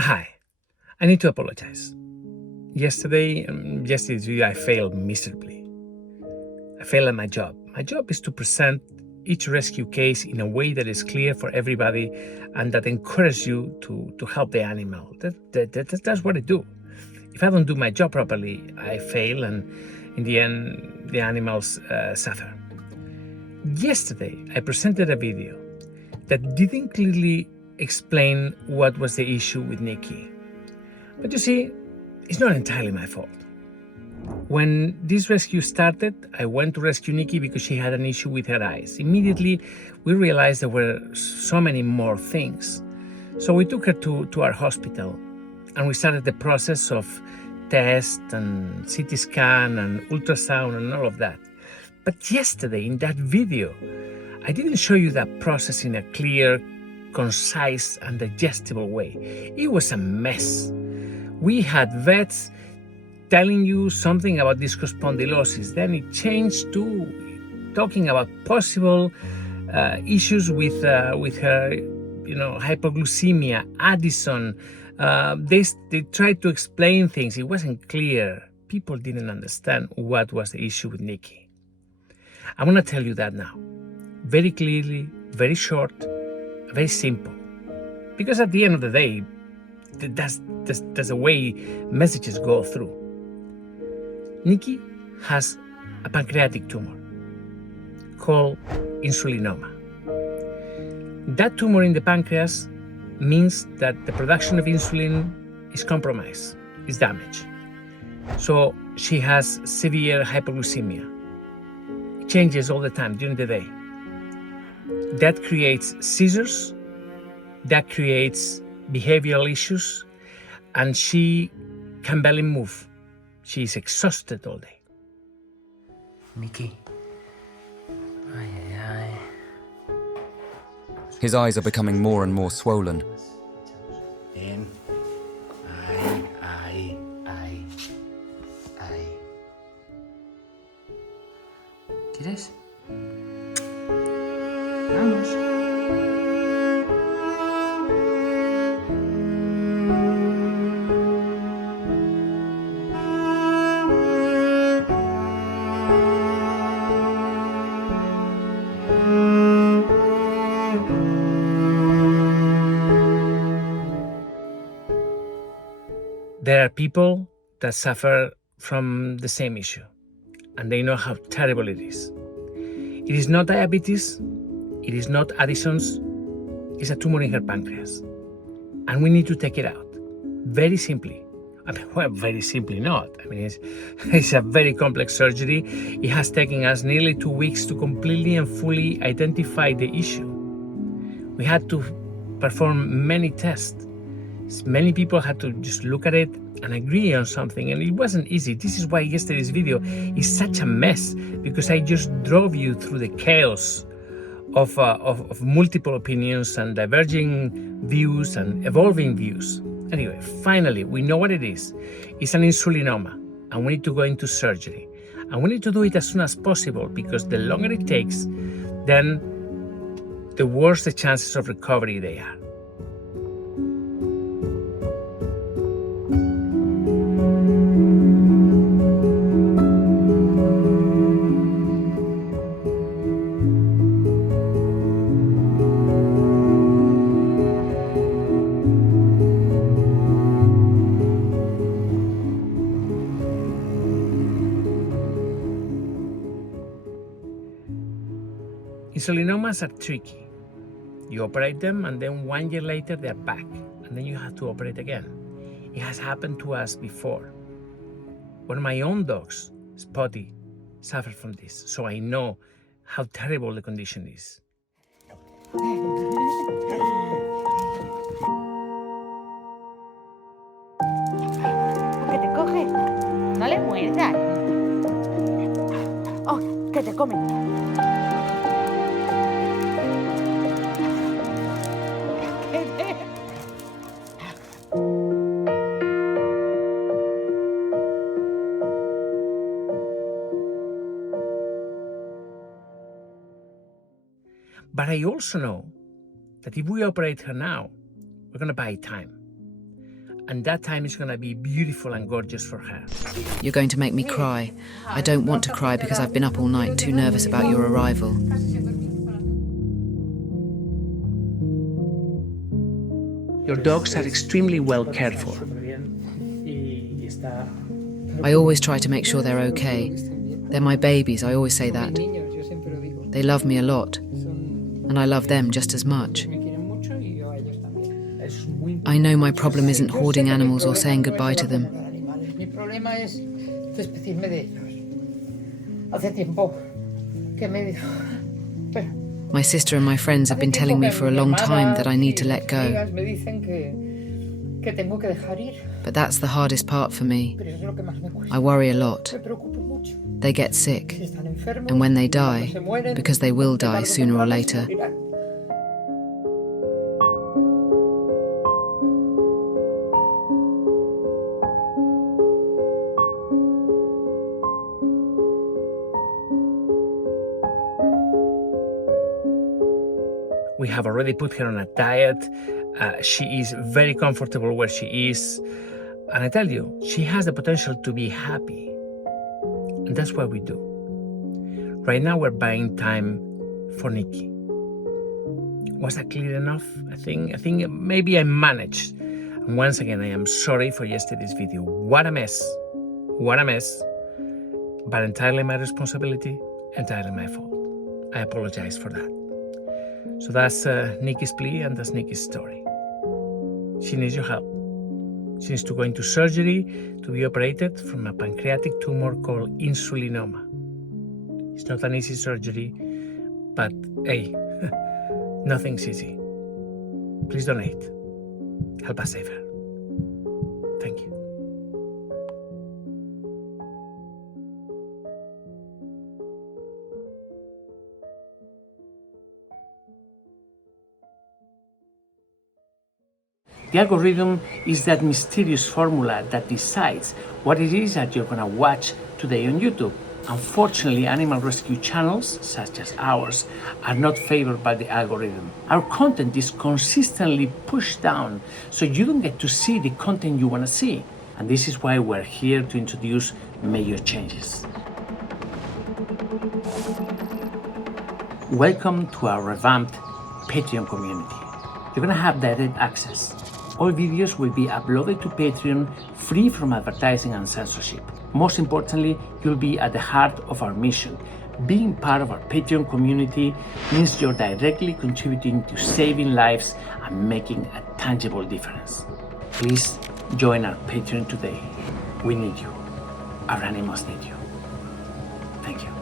Hi, I need to apologize. Yesterday's video, I failed miserably. I failed at my job. My job is to present each rescue case in a way that is clear for everybody and that encourages you to help the animal. That's what I do. If I don't do my job properly, I fail, and in the end, the animals suffer. Yesterday, I presented a video that didn't clearly explain what was the issue with Niki. But you see, it's not entirely my fault. When this rescue started, I went to rescue Niki because she had an issue with her eyes. Immediately, we realized there were so many more things. So we took her to our hospital and we started the process of test and CT scan and ultrasound and all of that. But yesterday in that video, I didn't show you that process in a clear, concise and digestible way. It was a mess. We had vets telling you something about discus spondylosis. Then it changed to talking about possible issues with her, hypoglycemia, Addison. They tried to explain things. It wasn't clear. People didn't understand what was the issue with Niki. I'm going to tell you that now. Very clearly, very short, very simple. Because at the end of the day, that's the way messages go through. Niki has a pancreatic tumor called insulinoma. That tumor in the pancreas means that the production of insulin is compromised, is damaged. So she has severe hypoglycemia. It changes all the time during the day. That creates seizures, that creates behavioral issues, and she can barely move. She is exhausted all day. Niki. Ay, ay, ay. His eyes are becoming more and more swollen. Bien. Ay, ay, ay, ay. ¿Quieres? Vamos. There are people that suffer from the same issue, and they know how terrible it is. It is not diabetes, it is not Addison's, it's a tumor in her pancreas. And we need to take it out. Very simply. Very simply not. It's a very complex surgery. It has taken us nearly 2 weeks to completely and fully identify the issue. We had to perform many tests. Many people had to just look at it and agree on something, and it wasn't easy. This is why yesterday's video is such a mess, because I just drove you through the chaos of multiple opinions and diverging views and evolving views. Anyway, finally, we know what it is. It's an insulinoma, and we need to go into surgery. And we need to do it as soon as possible, because the longer it takes, then the worse the chances of recovery they are. Insulinomas are tricky. You operate them, and then 1 year later they're back, and then you have to operate again. It has happened to us before. One of my own dogs, Spotty, suffered from this, so I know how terrible the condition is. Que te coge. No le muerdas. Oh, que te come. But I also know that if we operate her now, we're going to buy time. And that time is going to be beautiful and gorgeous for her. You're going to make me cry. I don't want to cry because I've been up all night, too nervous about your arrival. Your dogs are extremely well cared for. I always try to make sure they're okay. They're my babies, I always say that. They love me a lot, and I love them just as much. I know my problem isn't hoarding animals or saying goodbye to them. My sister and my friends have been telling me for a long time that I need to let go. But that's the hardest part for me. I worry a lot. They get sick, and when they die, because they will die sooner or later, we have already put her on a diet. She is very comfortable where she is. And I tell you, she has the potential to be happy. And that's what we do. Right now we're buying time for Niki. Was that clear enough? I think maybe I managed. And once again, I am sorry for yesterday's video. What a mess. What a mess. But entirely my responsibility, entirely my fault. I apologize for that. So that's Niki's plea and that's Niki's story. She needs your help. She needs to go into surgery to be operated from a pancreatic tumor called insulinoma. It's not an easy surgery, but hey, nothing's easy. Please donate. Help us save her. Thank you. The algorithm is that mysterious formula that decides what it is that you're going to watch today on YouTube. Unfortunately, animal rescue channels, such as ours, are not favored by the algorithm. Our content is consistently pushed down, so you don't get to see the content you want to see. And this is why we're here to introduce major changes. Welcome to our revamped Patreon community. You're going to have direct access. All videos will be uploaded to Patreon free from advertising and censorship. Most importantly, you'll be at the heart of our mission. Being part of our Patreon community means you're directly contributing to saving lives and making a tangible difference. Please join our Patreon today. We need you. Our animals need you. Thank you.